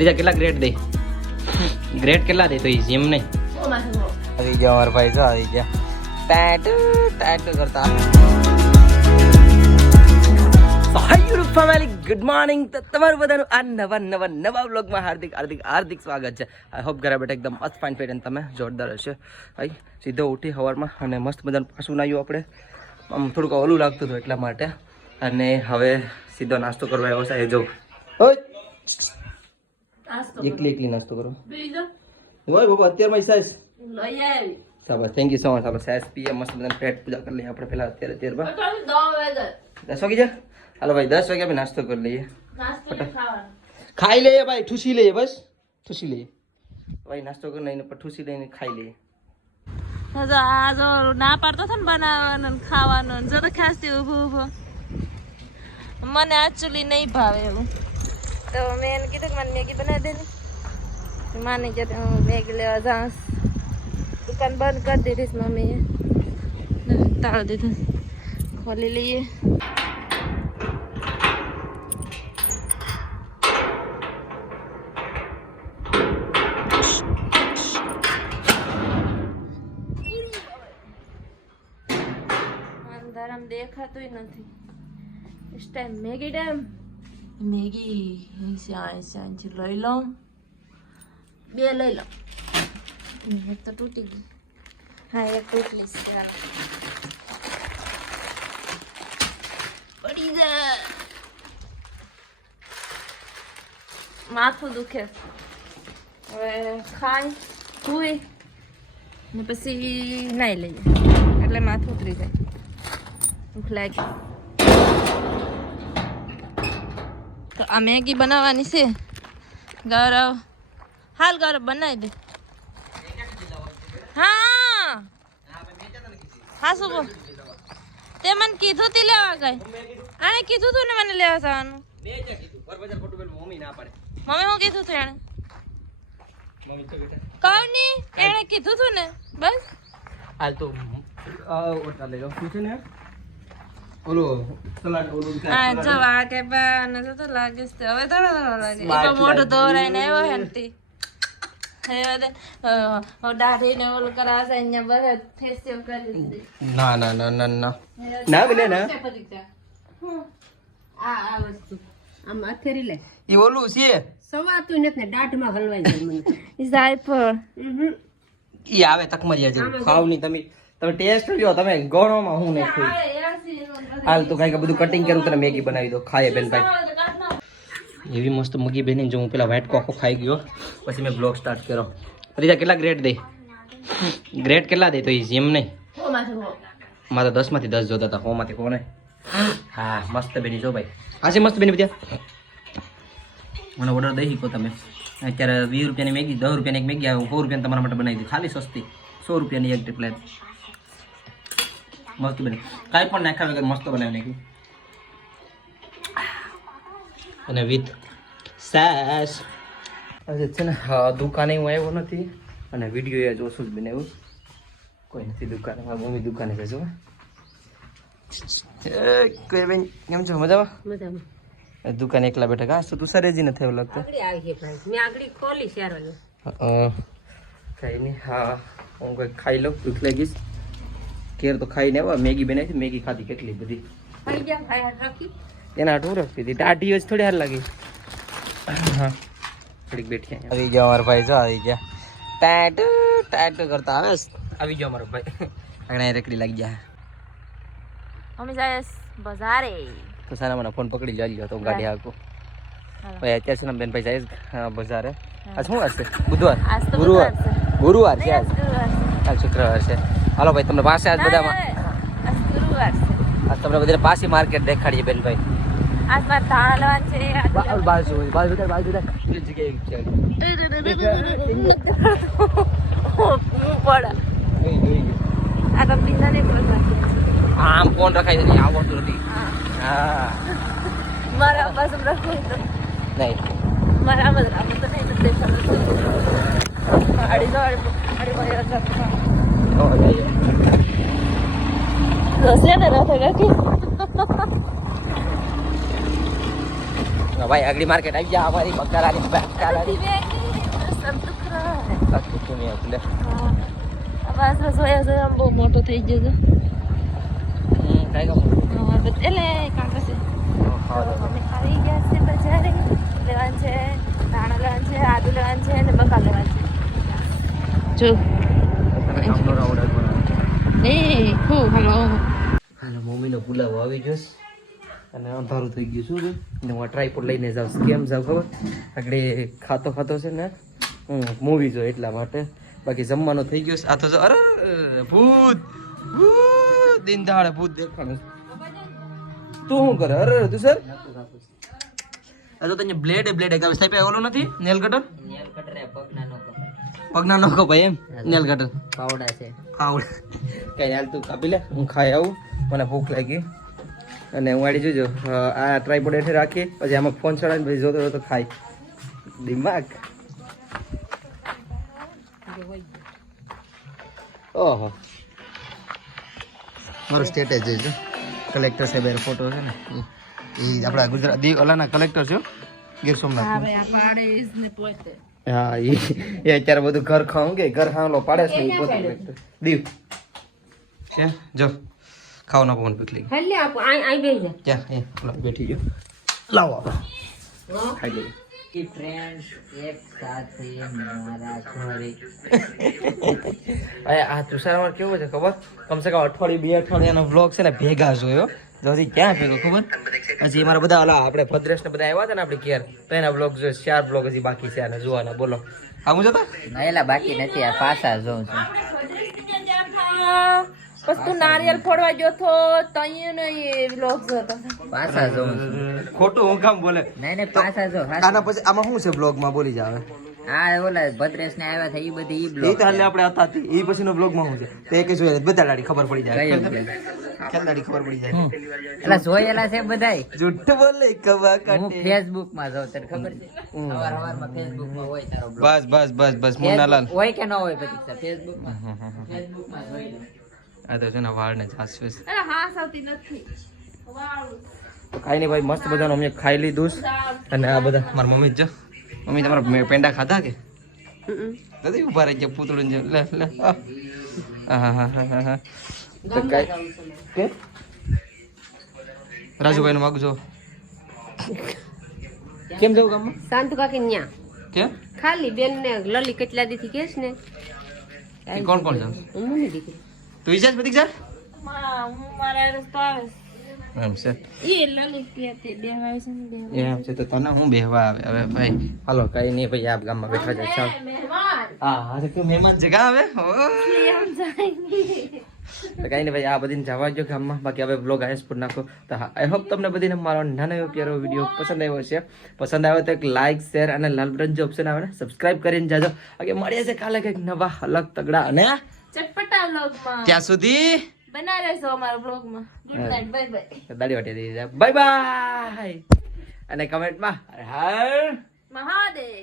ત્રીજા કેટલા ગ્રેડ દે? ગ્રેડ કેટલા દે તો ઈઝી એમ નહીં. આવી ગયા અમારા ભાઈ જો આવી ગયા ટાટુ ટાટુ કરતા. Family good morning. તો તમારું બધાનું આ નવા વ્લોગમાં હાર્દિક હાર્દિક હાર્દિક સ્વાગત છે. આઈ હોપ ઘરે બેઠા એકદમ મસ્ત ફાઇન ફિટ અને તમે જોરદાર હશે. ભાઈ સીધો ઉઠી સવારમાં અને મસ્ત બધાનું પાછું નાખ્યું આપણે. આમ થોડુંક ઓલું લાગતું હતું એટલા માટે. અને હવે સીધો નાસ્તો કરવા આવ્યો છે. એ જો એકલી નાસ્તો કરો હોય બાબા. અત્યારમાં સાઈઝ સાબસ થેન્ક યુ સો મચ. આપણે સાઈઝ પીએ મસ્ત બધાને પેટ પૂજા કરી લઈએ આપણે પહેલા. અત્યારે 10 વાગી જાય. હાલો ભાઈ 10 વાગે આપણે નાસ્તો કરી લઈએ. ખાઈ લઈએ ભાઈ, ઠૂસી લઈએ, બસ ઠૂસી લઈએ ભાઈ. નાસ્તો કરી લઈને ઠૂસી લઈને ખાઈ લઈએ. આ જો ના પાડતો હતો ને બનાવવાનું ખાવાનું, જો તો ખાસ ઊભો મને એકચ્યુઅલી નહીં ભાવે એવું. તો મેં એને કીધું કે મને મેગી બનાવી દે ને. માની કે હું મેગી લેવા જાઉં. દુકાન બંધ કરી દીધી મમ્મીએ, તાળ દીધું. ખોલી લઈએ. અંધારામ દેખાતું નથી. इस टाइम मैगी टाइम मैगी ऐसे लई लो. बे लई लो. एक तो टूटी गई. हाँ एक टूटली से पड़ी जा. माथું દુખે. હવે ખાઈ હુઈ ને પછી નાઈ લઈએ એટલે માથું ઉતરી જાય. ભૂખ લાગી. તો આ મેગી બનાવવાની છે. ગૌરવ હાલ ગૌરવ બનાવી દે. હા હા શું બોલ? તે મને કીધું તી લેવા ગઈ. આને કીધું તું ને મને લેવા જવાનું. મમ્મી શું કીધું તું એને? કહું ની એને કીધું તું ને બસ. હાલ તો ઓટા લઈ લો. શું છે ને ઓલો સલાડ ઓલું હા જો આ કે બાને તો લાગે છે. હવે થોડો લાગે. એ તો મોઢું ધોરાઈને આવ્યો હે ને દાઢી ને ઓલું કરાશે અહીંયા બધા ફેશિયલ કરી દે. ના ના ના ના ના ના બોલે ના. આ વસ્તુ આમ અથેરી લે. ઈ ઓલું છે સવાતું નથી ને દાઢમાં હલવાઈ જાય મને. જાયફળ ઈ આવે તકમરિયા જેવું. ખાવ ની તમે ટેસ્ટ લ્યો. તમે ગણોમાં હું નહીં ખાઈ. હાલ તો કઈ બધું કટિંગ કરું તને મેગી બનાવી દો. ખાય બેન ભાઈ એવી મસ્ત મગી બેની. જો હું પેલા વ્હાઈટ કોકો ખાઈ ગયો પછી મેં બ્લોગ સ્ટાર્ટ કર્યો. રીતા કેટલા ગ્રેડ દે? ગ્રેડ કેટલા દે તો ઈઝી એમ નહીં. મારે તો 10 માંથી 10 જોતા હતા. 100 માંથી કોને? હા મસ્ત બેની જો ભાઈ. હા છે મસ્ત બેની બધા. મને ઓર્ડર દઈ શકો તમે. અત્યારે 20 રૂપિયાની મેગી, 10 રૂપિયાની એક મેગી આવે. 100 રૂપિયાની તમારા માટે બનાવી દઉં. ખાલી સસ્તી 100 રૂપિયાની એક પ્લેટ. મસ્ત બની. કાંઈ પણ નાખ્યા વગર મસ્ત બનાવી નાખ્યું. અને વિથ સાસ. આજે છે ને દુકાને હું આવ્યો નથી અને વિડીયો જ ઓછું જ બનાવ્યું. કોઈ નથી દુકાને. મમ્મી દુકાને જજો. કોઈ બેન કેમ છો? મજામાં? મજામાં. દુકાને એકલા બેઠા. ઘાસ તો તું સરેજી નથી એવું લાગતું. આગળ આવી છે ભાઈ. મેં આગળ ખોલી 4 વાગે. કઈ નહીં. હા હું કંઈક ખાઈ લઉં. ભૂખ લાગીશ. કેર તો ખાઈને આવ્યા. મેગી બનાવી. મેગી ખાધી કેટલી બધી. ખાઈ જા ખાઈ રાખી. એના હાટું રાખી હતી. ટાઢી જ થોડી હાર લાગી. હા થોડીક બેઠી આવી ગયા અમારા ભાઈ. જો આવી ગયા ટાટુ ટાટુ કરતા. આવે આવી ગયો અમારો ભાઈ. આગળ રેકડી લાગી ગયા. મમ્મી જાય બજારે. તો સારા મને ફોન પકડી લ્યો તો ગાડી હાકો. ભાઈ અત્યારે છે ને બેન ભાઈ જાય બજારે. આજ શું વાર છે? બુધવાર. ગુરુવાર. ગુરુવાર છે આજ. કાલ શુક્રવાર છે. હાલો ભાઈ તમને પાસે આજ બધામાં ગુરુવાર છે. આજ તમને બધા પાછી માર્કેટ દેખાડીએ બેન ભાઈ. આજ મારે ધાણા લેવાનું છે. બાજુ જગ્યાએ છે. આ તો પીઝા ને આમ કોણ રખાય છે? આવડતું નથી. હા મારા બસ રખાય તો નહીં. મારા બસ રાખું તો નહીં. અડી રસે ને રથે કાકી भाई अगली मार्केट आई जा हमारी बकरानी बकरानी सब दुख रहा है आखी दुनिया એટલે આવાજ જોયા જો આમ બહુ મોટો થઈ ગયો છે કાઈ ગમ હા એટલે કાકા છે અમે આવી ગયા છે બજારે લેવાનું છે ધાણા લેવાનું છે આદુ લેવાનું છે અને બકા લેવાનું છે જો કામનો રાવડ એ હું હાલો હાલો મમ્મીનો પુલાવ આવી ગયો અને અંધારું થઈ ગયું શું ને હું ટ્રાયપોડ લઈને જાઉં કેમ જાઉં ખબર આગળ ખાતો છે ને મૂવી જો એટલા માટે બાકી જમવાનો થઈ ગયો આ તો અરે ભૂત ભૂત દિન દાડે ભૂત દેખાણું તું શું કરે અરે તું સર આ તો તને બ્લેડ કાપે સાહેબ ઓલો નથી નેલ કટર પગના નો કપાય એમ નેલ કટર પાવડા છે કઈ હાલ તું કાપી લે હું ખાઈ આવું મને ભૂખ લાગી અને હું વાળી જોજો આ ટ્રાયપોડ હેઠે રાખી પછી આમાં ફોન ચડાવીને પછી જોતો જોતો ખાય દિમાગ ઓહો મારો સ્ટેટસ જોઈજો કલેક્ટર સાહેબ ફોટો છે ને એ આપણા ગુજરાત ઓલાના કલેક્ટર છે ગીર સોમનાથ હા ભાઈ આ પાડે ને પોતે હા એ અત્યારે બધું ઘર ખાવું કે ઘર ખાવાનો પાડે છે ને પોતે કલેક્ટર દીવ છે જો ખાવાનો પવન પીકલી ખાલી આપો આઈ બેહી જા ક્યાં એ ઓલા બેઠી ગયો લાવો આપણે ખાઈ લઈએ કે ફ્રેન્ડ્સ એક સાથે મારા ઘરે અરે આ તુષારમાં કેવું છે ખબર કમસે કમ અઠવાડિયું 2 અઠવાડિયાનો વ્લોગ છે ને ભેગા જોયો તો હજી ક્યાં ભેગો ખબર હજી અમારા બધા ઓલા આપણે ભદ્રેશ ને બધા આવ્યા હતા ને આપણી ઘેર તો એના વ્લોગ જોયો 4 વ્લોગ હજી બાકી છે આને જોવાના બોલો આવું જતા ના એલા બાકી નથી આ પાછા જોઉં છું પછી તું નારિયેલ ફોડવા ગયો તો તઈ ને એ વ્લોગ જોતો પાછા જોઉં છું ખોટું હું કામ બોલે નહીં પાછા જો આના પછી આમાં શું છે વ્લોગમાં બોલી જાવે આ ઓલા ભદ્રેશ ને આવ્યા હતા ઈ બધી ઈ એ બ્લોગ તો હાલે આપણે હતા એ પછીનો વ્લોગમાં શું છે તો એ કઈ જોઈએ બધા દાડી ખબર પડી જાય ખેલદાડી ખબર પડી જાય એલા જોયેલા છે બધાય જુઠ્ઠ બોલે કવા હું કાટે ફેસબુક માં જોઉં તને ખબર છે સવાર ફેસબુક માં હોય તારો બ્લોગ બસ મુન્નાલાલ હોય કે ન હોય પ્રતીક્ષા ફેસબુક માં જોઈ લે આ તો છે ને વાળને જાસવે છે અરે હા સાવતી નથી વાવ તો ખાઈ નહીં ભાઈ મસ્ત બધાનું અમે ખાઈ લીધું અને આ બધા મારા મમ્મી જ મમ્મી તમારા પેંડા ખાધા કે નથી ઉભા રહી ગયા પૂતળું છે લે લે હા તો કઈ કે રાજુભાઈ નું માગજો કેમ જવું ગામમાં શાંતુ કાકી ન્યા કેમ ખાલી બેન ને લલી કેટલા દી થી કેસ ને કોણ કોણ જાવ હું ની દીકરી તું ઈજાજ બધી જા હું મારા રસ્તો આવે એમ છે એ લલિત કે તે બેહવાય છે ને બેહવાય એમ છે તો તને હું બેહવા આવે હવે ભાઈ હાલો કઈ નહીં ભાઈ આપ ગામમાં બેઠા જાય ચાલ મહેમાન હા તું મહેમાન છે કા આવે એમ જાય તો કઈ નહીં ભાઈ આ બધીને જવા જો ગામમાં બાકી હવે બ્લોગ આયસ પર નાખો તો આઈ હોપ તમને બધીને મારો નાનો એવો પ્યારો વિડીયો પસંદ આવ્યો છે પસંદ આવ્યો તો એક લાઈક શેર અને લાલ બટન જે ઓપ્શન આવે ને સબસ્ક્રાઇબ કરીને જાજો બાકી મળીએ છે કાલે કંઈક નવા અલગ તગડા અને ચટપટા વ્લોગમાં ત્યાં સુધી બના રહેશો અમારા વ્લોગમાં ગુડ નાઈટ બાય બાય દાડી વાટી દઈ બાય બાય અને કમેન્ટમાં હર મહાદેવ